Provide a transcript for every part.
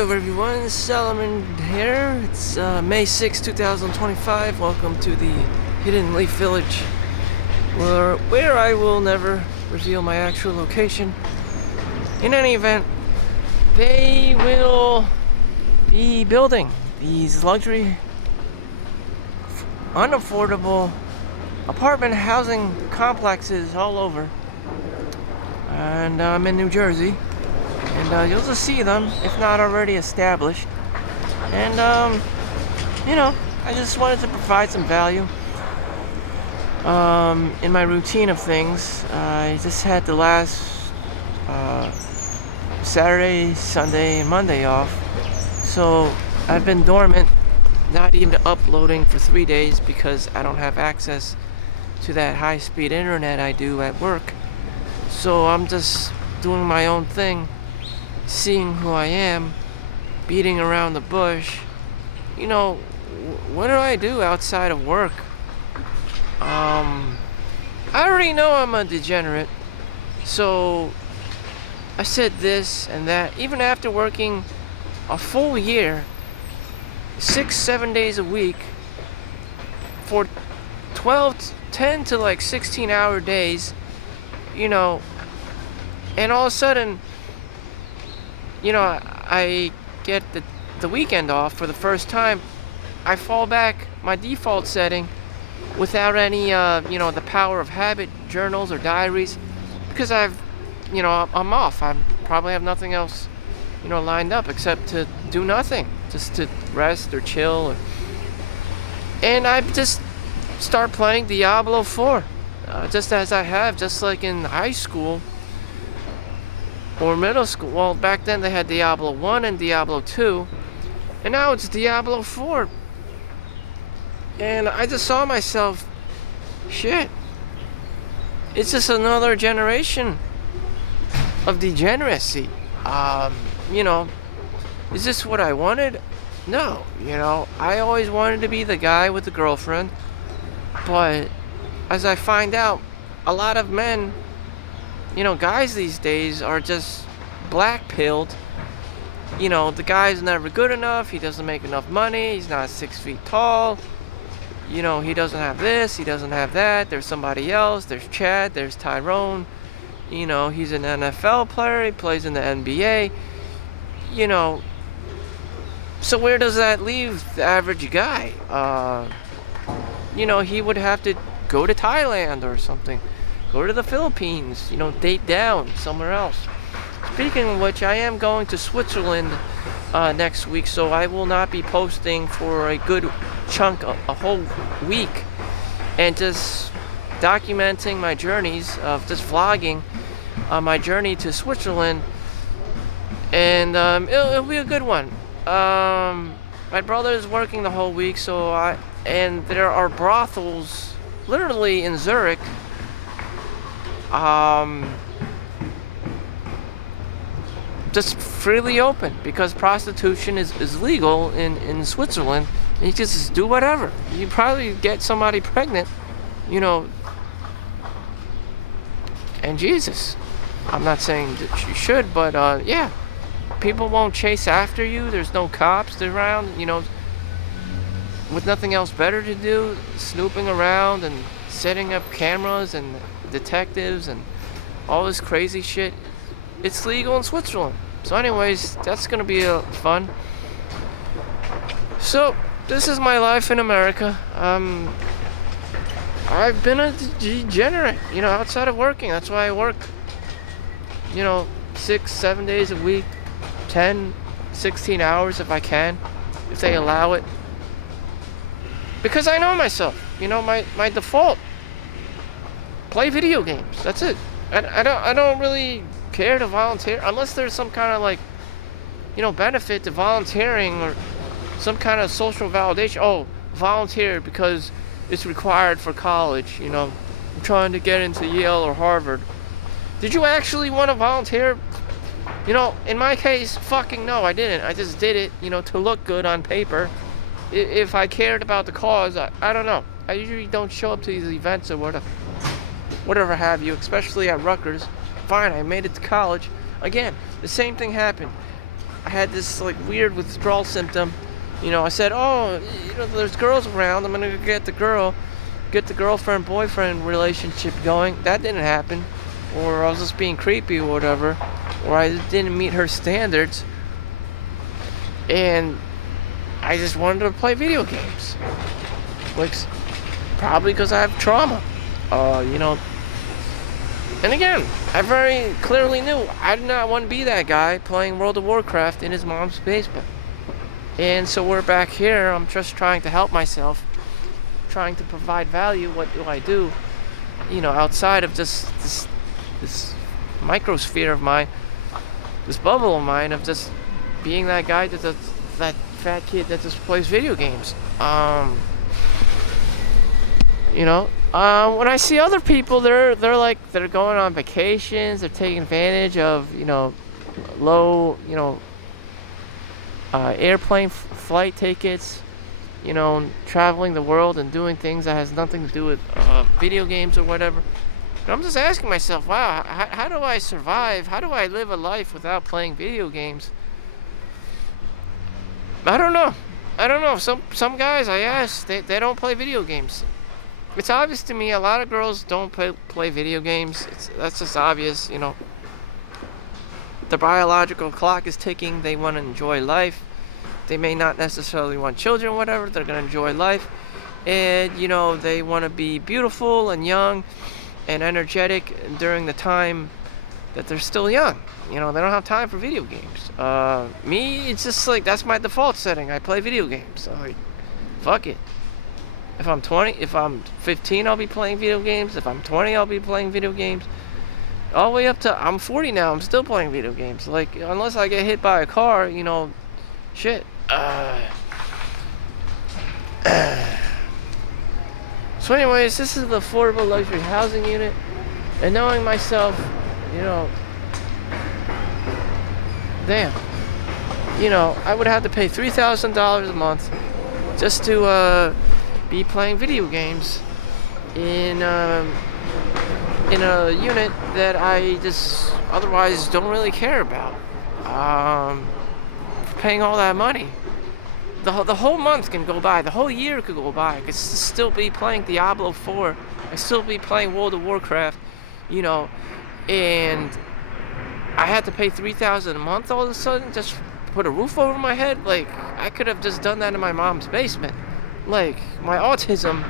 Hello everyone, Solomon here. It's May 6, 2025. Welcome to the Hidden Leaf Village, where I will never reveal my actual location. In any event, they will be building these luxury, unaffordable apartment housing complexes all over. And I'm in New Jersey. And you'll just see them, if not already established. And, I just wanted to provide some value in my routine of things. I just had the last Saturday, Sunday, and Monday off. So I've been dormant, not even uploading for 3 days because I don't have access to that high-speed internet I do at work. So I'm just doing my own thing, seeing who I am, beating around the bush. What do I do outside of work? I already know I'm a degenerate, so I said this and that. Even after working a full year, 6-7 days a week, for 10 to 16-hour days, and all of a sudden, I get the weekend off for the first time. I fall back my default setting without any, the power of habit journals or diaries, because I'm off. I probably have nothing else, lined up except to do nothing, just to rest or chill. And I just start playing Diablo 4, just as I have, just like in high school or middle school. Well, back then they had Diablo 1 and Diablo 2, and now it's Diablo 4. And I just saw myself, shit, it's just another generation of degeneracy. Is this what I wanted? No, I always wanted to be the guy with the girlfriend, but as I find out, a lot of men, guys these days are just black-pilled. The guy's never good enough, he doesn't make enough money, he's not 6 feet tall, he doesn't have this, he doesn't have that, there's somebody else, there's Chad, there's Tyrone, he's an NFL player, he plays in the NBA, so where does that leave the average guy? He would have to go to Thailand or something. Go to the Philippines, date down somewhere else. Speaking of which, I am going to Switzerland next week, so I will not be posting for a good chunk, a whole week, and just documenting my journeys of just vlogging my journey to Switzerland, and it'll be a good one. My brother is working the whole week, and there are brothels literally in Zurich. Just freely open, because prostitution is legal in Switzerland, and you just do whatever. You probably get somebody pregnant, and Jesus, I'm not saying that you should, but yeah, people won't chase after you. There's no cops around, with nothing else better to do, snooping around and setting up cameras and detectives and all this crazy shit. It's legal in Switzerland. So anyways, that's gonna be fun. So this is my life in America. I've been a degenerate, outside of working. That's why I work 6-7 days a week, 10-16 hours if I can, if they allow it, because I know myself. My default, play video games. That's it. I don't really care to volunteer unless there's some kind of benefit to volunteering, or some kind of social validation. Oh, volunteer because it's required for college. I'm trying to get into Yale or Harvard. Did you actually want to volunteer? In my case, fucking no, I didn't. I just did it, to look good on paper. If I cared about the cause, I don't know. I usually don't show up to these events or whatever have you, especially at Rutgers. Fine, I made it to college. Again, the same thing happened. I had this like weird withdrawal symptom. I said, oh, there's girls around. I'm gonna go get the girlfriend boyfriend relationship going. That didn't happen, or I was just being creepy or whatever, or I didn't meet her standards, and I just wanted to play video games. Like, probably because I have trauma. And again, I very clearly knew I did not want to be that guy playing World of Warcraft in his mom's basement. And so we're back here. I'm just trying to help myself, trying to provide value. What do I do? Outside of just this microsphere of mine, this bubble of mine of just being that guy that fat kid that just plays video games. When I see other people, they're going on vacations, they're taking advantage of, low, airplane flight tickets, traveling the world and doing things that has nothing to do with video games or whatever. And I'm just asking myself, wow, how do I survive? How do I live a life without playing video games? I don't know. Some guys I ask, they don't play video games. It's obvious to me a lot of girls don't play video games. That's just obvious, The biological clock is ticking. They want to enjoy life. They may not necessarily want children or whatever. They're going to enjoy life. And, they want to be beautiful and young and energetic during the time that they're still young. They don't have time for video games. Me, it's just like, that's my default setting. I play video games. So, fuck it. If I'm 15, I'll be playing video games. If I'm 20, I'll be playing video games. All the way up to, I'm 40 now, I'm still playing video games. Like, unless I get hit by a car, shit. So anyways, this is the affordable luxury housing unit. And knowing myself, damn. I would have to pay $3,000 a month just to, be playing video games in a unit that I just otherwise don't really care about. Paying all that money, the whole month can go by, the whole year could go by. I could still be playing Diablo 4. I still be playing World of Warcraft, and I had to pay $3,000 a month all of a sudden just to put a roof over my head. Like, I could have just done that in my mom's basement. Like, my autism,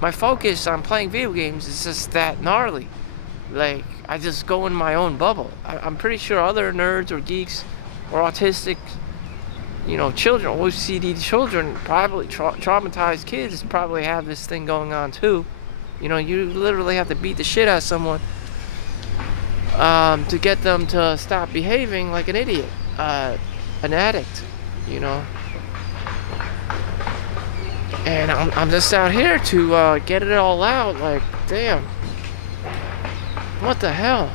my focus on playing video games is just that gnarly. Like, I just go in my own bubble. I'm pretty sure other nerds or geeks or autistic, children, OCD children, probably traumatized kids probably have this thing going on too. You literally have to beat the shit out of someone to get them to stop behaving like an idiot, an addict, And I'm just out here to get it all out. Like, damn, what the hell?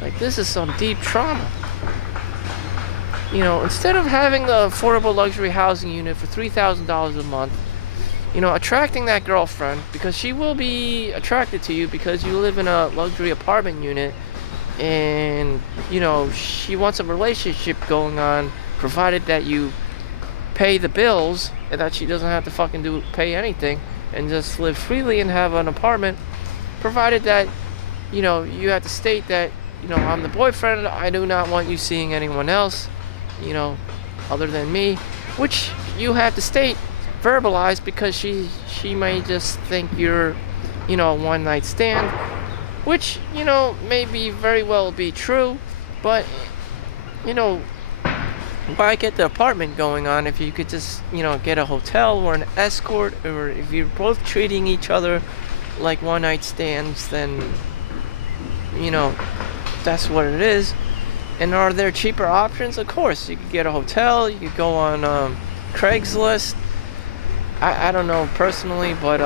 Like, this is some deep trauma. Instead of having the affordable luxury housing unit for $3,000 a month, attracting that girlfriend, because she will be attracted to you because you live in a luxury apartment unit, and she wants a relationship going on, provided that you pay the bills and that she doesn't have to pay anything and just live freely and have an apartment, provided that you have to state that I'm the boyfriend, I do not want you seeing anyone else other than me, which you have to state, verbalize, because she may just think you're a one night stand, which may very well be true, but why get the apartment going on if you could just get a hotel or an escort, or if you're both treating each other like one night stands, then that's what it is. And are there cheaper options? Of course, you could get a hotel, you could go on Craigslist. I don't know personally, but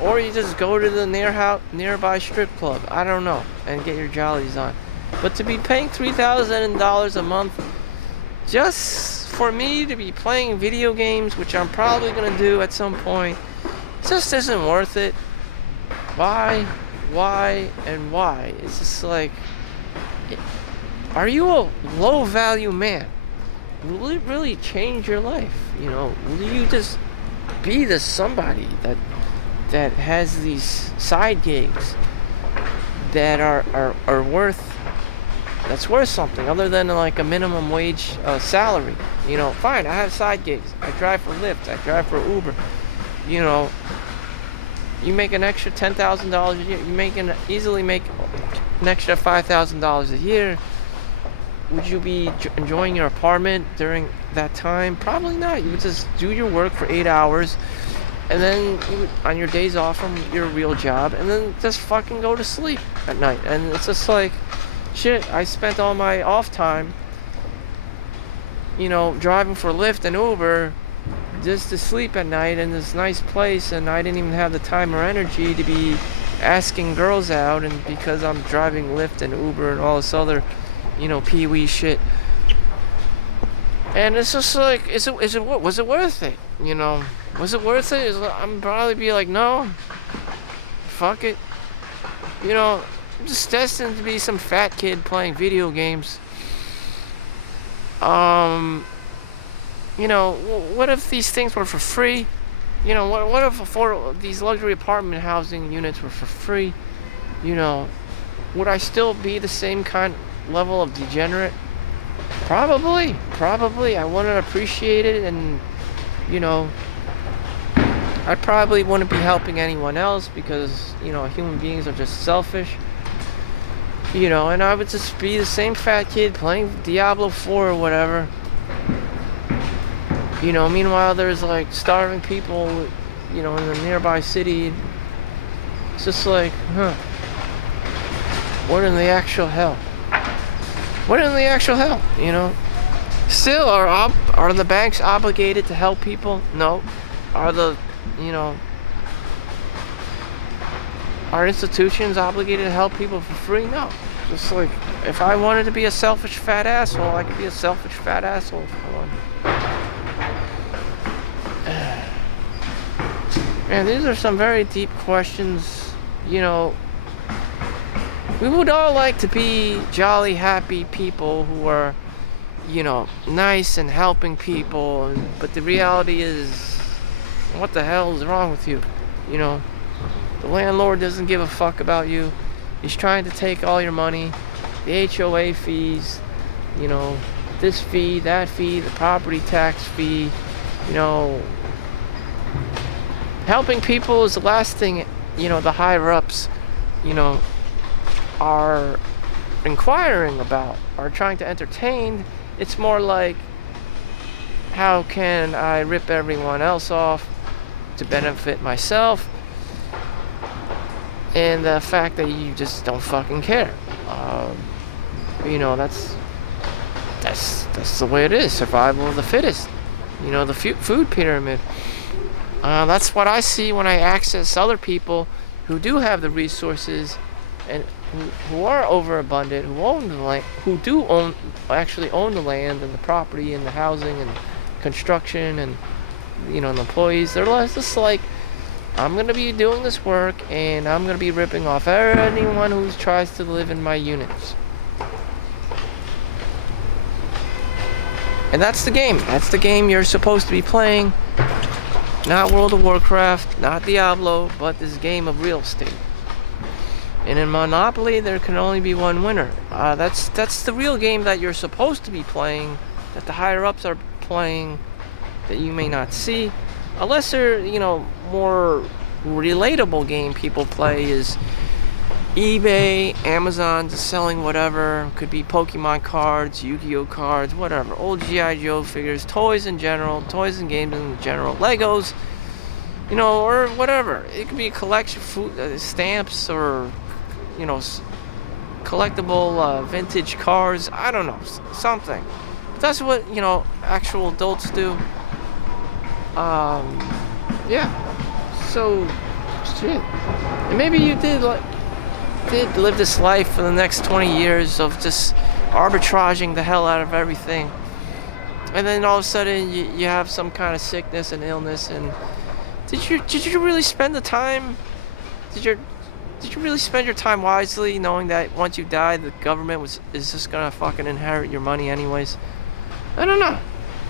or you just go to the nearby strip club, I don't know, and get your jollies on. But to be paying $3,000 a month just for me to be playing video games, which I'm probably going to do at some point, just isn't worth it. Why, and why? It's just like, are you a low value man? will it really change your life? You know, will you just be this somebody that has these side gigs that are worth that's worth something other than like a minimum wage salary? You know, fine, I have side gigs. I drive for Lyft. I drive for Uber. You know, you make an extra $10,000 a year. Easily make an extra $5,000 a year. Would you be enjoying your apartment during that time? Probably not. You would just do your work for 8 hours, and then you would, on your days off from your real job, and then just fucking go to sleep at night. And it's just like, shit, I spent all my off time, you know, driving for Lyft and Uber just to sleep at night in this nice place, and I didn't even have the time or energy to be asking girls out, and because I'm driving Lyft and Uber and all this other, you know, pee-wee shit. And it's just like, was it worth it? You know, was it worth it? I'm probably be like, no, fuck it. You know, I'm just destined to be some fat kid playing video games. You know, what if these things were for free? You know, what if these luxury apartment housing units were for free? You know, would I still be the same kind level of degenerate? Probably. I wouldn't appreciate it, and, you know, I probably wouldn't be helping anyone else because, you know, human beings are just selfish. You know, and I would just be the same fat kid playing Diablo 4 or whatever. You know, meanwhile there's like starving people, you know, in the nearby city. It's just like, what in the actual hell? What in the actual hell, you know? Still, are the banks obligated to help people? No. Are the, you know, are institutions obligated to help people for free? No. Just like, if I wanted to be a selfish fat asshole, I could be a selfish fat asshole if I wanted. Man, these are some very deep questions. You know, we would all like to be jolly, happy people who are, you know, nice and helping people, but the reality is, what the hell is wrong with you? You know, the landlord doesn't give a fuck about you. He's trying to take all your money, the HOA fees, you know, this fee, that fee, the property tax fee, you know. Helping people is the last thing, you know, the higher ups, you know, are inquiring about, are trying to entertain. It's more like, how can I rip everyone else off to benefit myself? And the fact that you just don't fucking care. You know, that's the way it is. Survival of the fittest. You know, the food pyramid. That's what I see when I access other people who do have the resources and who are overabundant, who own the land, actually own the land and the property and the housing and construction and, you know, the employees. They're just like, I'm gonna be doing this work and I'm gonna be ripping off anyone who tries to live in my units. And that's the game. That's the game you're supposed to be playing. Not World of Warcraft, not Diablo, but this game of real estate. And in Monopoly, there can only be one winner. That's the real game that you're supposed to be playing, that the higher-ups are playing, that you may not see. A lesser, you know, more relatable game people play is eBay, Amazon, just selling whatever. Could be Pokemon cards, Yu-Gi-Oh cards, whatever. Old G.I. Joe figures, toys in general, toys and games in general, Legos, you know, or whatever. It could be a collection of food, stamps, or, you know, collectible vintage cars. I don't know, something. But that's what, you know, actual adults do. Yeah. So, shit. And maybe you did live this life for the next 20 years of just arbitraging the hell out of everything, and then all of a sudden you have some kind of sickness and illness, and did you really spend the time? Did you really spend your time wisely, knowing that once you die the government is just gonna fucking inherit your money anyways? I don't know.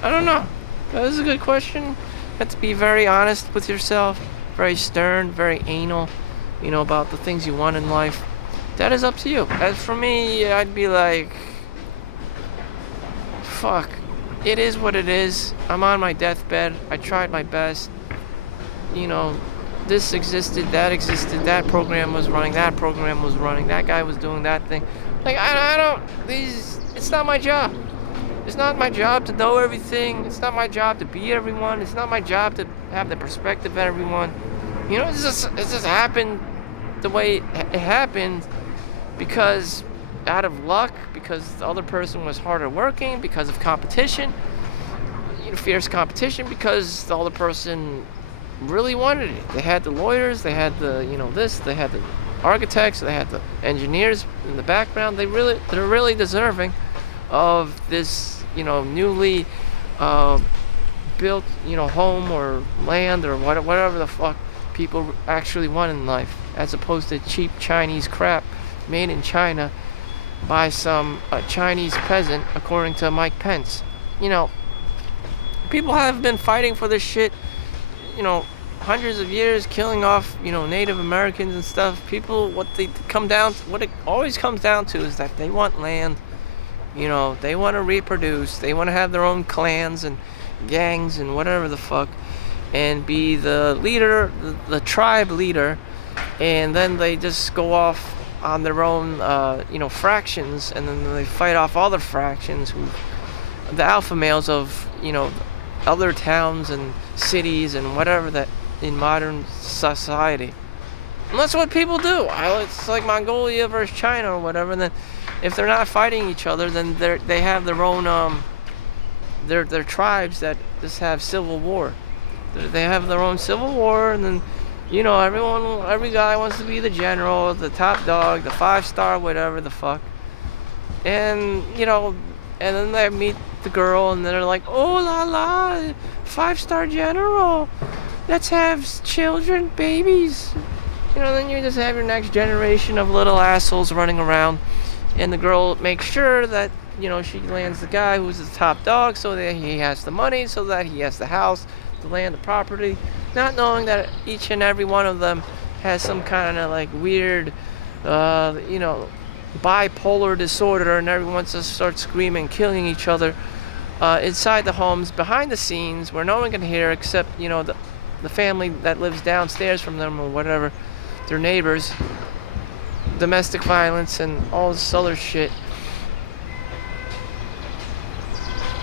I don't know. That is a good question. You have to be very honest with yourself, very stern, very anal, about the things you want in life. That is up to you. As for me, I'd be like, fuck. It is what it is. I'm on my deathbed. I tried my best. You know, this existed, that program was running, that program was running, that guy was doing that thing. Like, I don't, it's not my job. It's not my job to know everything. It's not my job to be everyone. It's not my job to have the perspective of everyone. It just happened the way it happened because out of luck, because the other person was harder working, because of competition, fierce competition, because the other person really wanted it. They had the lawyers, they had the, they had the architects, they had the engineers in the background. They're really deserving of this, newly built, home or land or whatever the fuck people actually want in life, as opposed to cheap Chinese crap made in China by some Chinese peasant, according to Mike Pence. People have been fighting for this shit, hundreds of years, killing off, Native Americans and stuff. People, what it always comes down to is that they want land. They want to reproduce. They want to have their own clans and gangs and whatever the fuck, and be the leader, the tribe leader, and then they just go off on their own, fractions, and then they fight off other fractions, the alpha males of, other towns and cities and whatever that in modern society. And that's what people do. It's like Mongolia versus China or whatever. And then if they're not fighting each other, then they have their own their tribes that just have civil war. They have their own civil war, and then every guy wants to be the general, the top dog, the 5-star, whatever the fuck. And and then they meet the girl, and they're like, oh la la, 5-star general, let's have children, babies. Then you just have your next generation of little assholes running around, and the girl makes sure that she lands the guy who's the top dog, so that he has the money, so that he has the house, the land, the property, not knowing that each and every one of them has some kind of like weird bipolar disorder, and everyone just starts screaming, killing each other inside the homes, behind the scenes, where no one can hear except the family that lives downstairs from them or whatever, their neighbors. Domestic violence and all this other shit.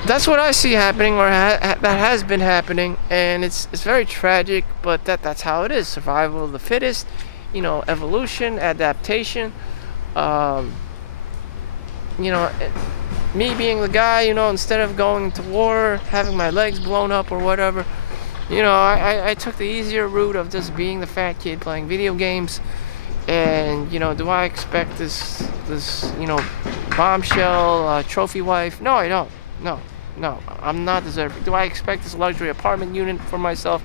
That's what I see happening, or that has been happening, and it's very tragic. But that's how it is. Survival of the fittest. Evolution, adaptation. Me being the guy, instead of going to war, having my legs blown up or whatever, I took the easier route of just being the fat kid playing video games. And do I expect this bombshell trophy wife? No, I don't. No, I'm not deserving. Do I expect this luxury apartment unit for myself,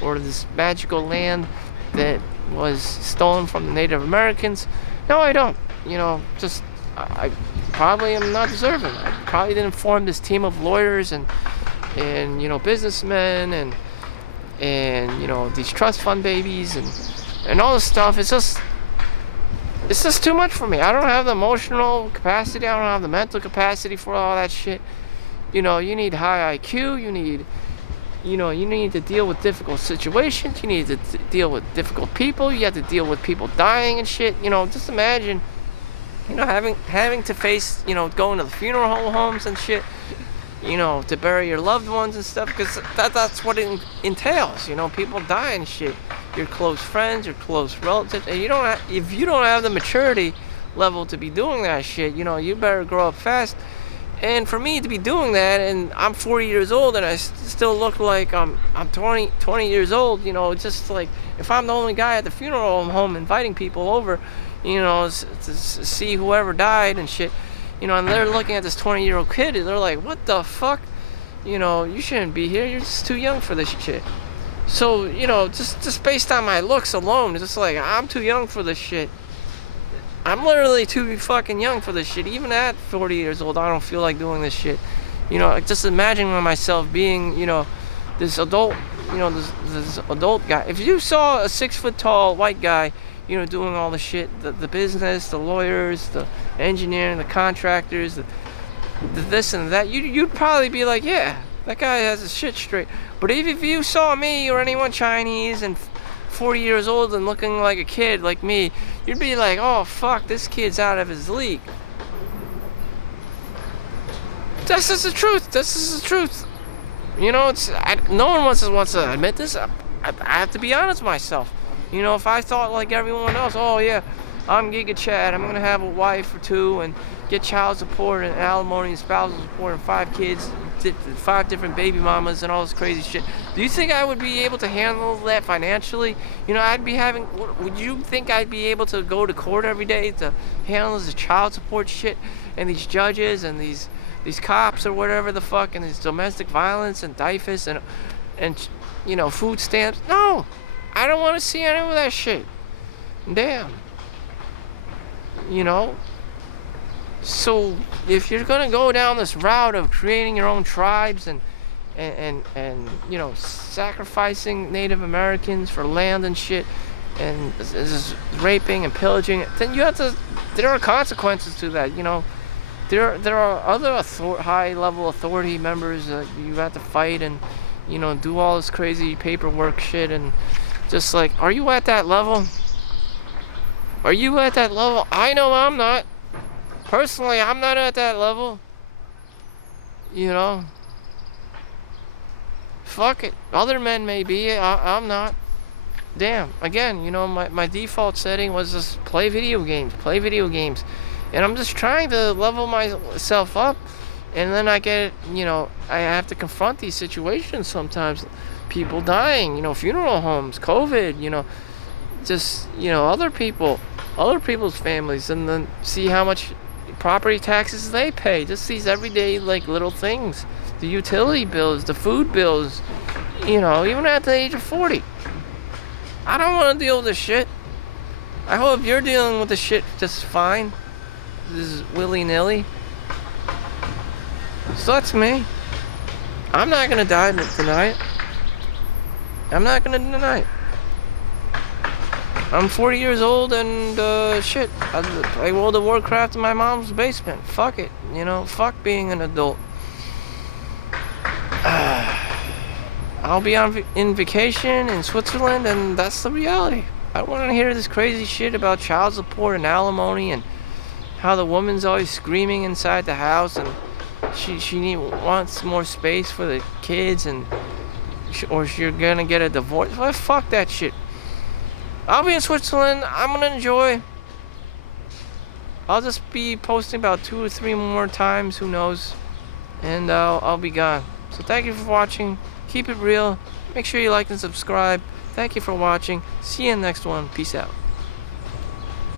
or this magical land that was stolen from the Native Americans? No, I don't. I probably am not deserving. I probably didn't form this team of lawyers and businessmen and these trust fund babies and all this stuff. It's just too much for me. I don't have the emotional capacity. I don't have the mental capacity for all that shit. You need high IQ. You need to deal with difficult situations. You need to deal with difficult people. You have to deal with people dying and shit. Just imagine, having to face, going to the funeral homes and shit, to bury your loved ones and stuff, because that's what it entails. People die and shit. Your close friends, your close relatives, and if you don't have the maturity level to be doing that shit, you better grow up fast. And for me to be doing that, and I'm 40 years old, and I still look like I'm 20 years old, just like, if I'm the only guy at the funeral home inviting people over, to see whoever died and shit, and they're looking at this 20-year-old kid, and they're like, what the fuck? You shouldn't be here. You're just too young for this shit. So, just based on my looks alone, it's just like, I'm too young for this shit. I'm literally too fucking young for this shit. Even at 40 years old, I don't feel like doing this shit. You know, just imagining myself being, you know, this adult, you know, this adult guy. If you saw a 6 foot tall white guy, you know, doing all the shit, the business, the lawyers, the engineering, the contractors, the this and that, you'd probably be like, yeah, that guy has his shit straight. But if you saw me or anyone Chinese and 40 years old and looking like a kid like me, you'd be like, oh fuck, this kid's out of his league. This is the truth. This is the truth. You know, no one wants to admit this. I have to be honest with myself. You know, if I thought like everyone else, oh yeah, I'm Giga Chad, I'm gonna have a wife or two and get child support and alimony and spousal support and 5 kids, 5 different baby mamas and all this crazy shit. Do you think I would be able to handle that financially? You know, would you think I'd be able to go to court every day to handle this child support shit and these judges and these cops or whatever the fuck and this domestic violence and DIFUS and you know, food stamps? No, I don't want to see any of that shit. Damn. You know? So if you're gonna go down this route of creating your own tribes and you know, sacrificing Native Americans for land and shit and just raping and pillaging, then you have to, there are consequences to that, you know. There are other high level authority members that you have to fight and, you know, do all this crazy paperwork shit and just like, are you at that level? Are you at that level? I know I'm not. Personally, I'm not at that level. You know? Fuck it. Other men may be. I'm not. Damn. Again, you know, my default setting was just play video games. And I'm just trying to level myself up. And then I get, you know, I have to confront these situations sometimes. People dying, you know, funeral homes, COVID, you know, just, you know, other people's families, and then see how much property taxes they pay. Just these everyday, like, little things. The utility bills, the food bills, you know, even at the age of 40. I don't want to deal with this shit. I hope you're dealing with this shit just fine. This is willy-nilly. So that's me. I'm not gonna die tonight. I'm not gonna deny it. I'm 40 years old and shit. I play World of Warcraft in my mom's basement. Fuck it, you know. Fuck being an adult. I'll be in vacation in Switzerland, and that's the reality. I don't want to hear this crazy shit about child support and alimony and how the woman's always screaming inside the house and she wants more space for the kids and or you're gonna get a divorce. Well, fuck that shit. I'll be in Switzerland. I'm gonna enjoy. I'll just be posting about 2 or 3 more times, who knows, and I'll be gone. So thank you for watching. Keep it real. Make sure you like and subscribe. Thank you for watching. See you in the next one. Peace out.